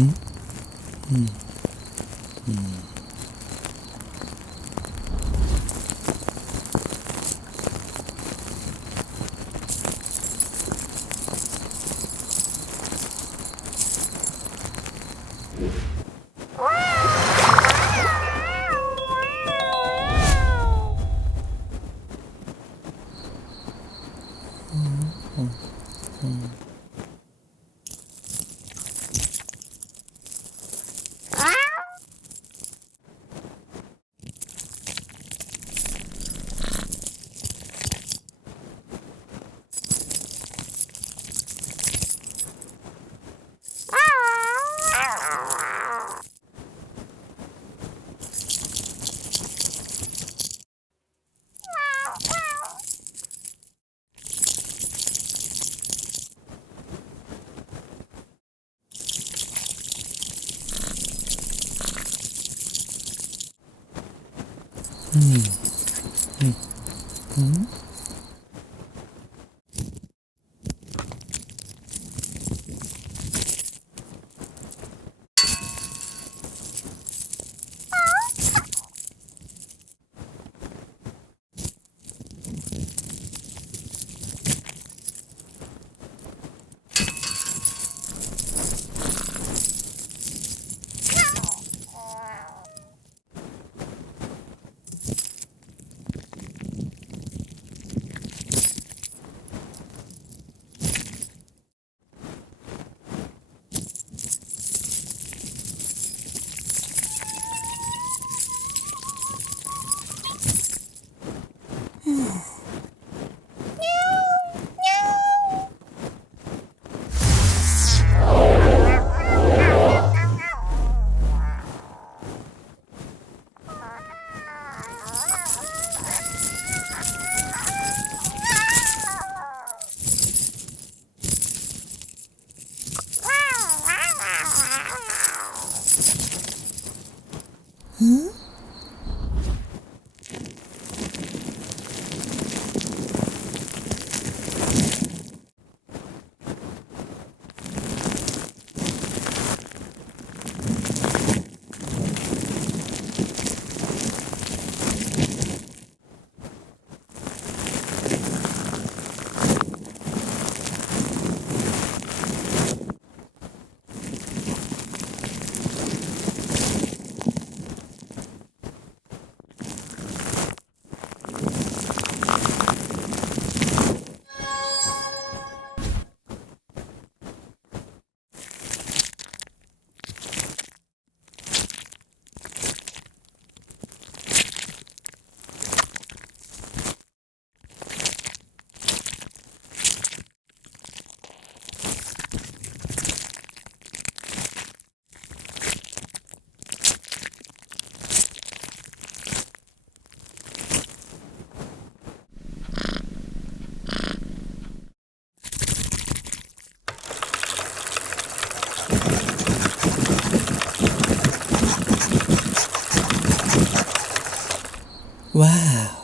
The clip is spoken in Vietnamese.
嗯。嗯。嗯。嗯嗯嗯。Hmm? Wow.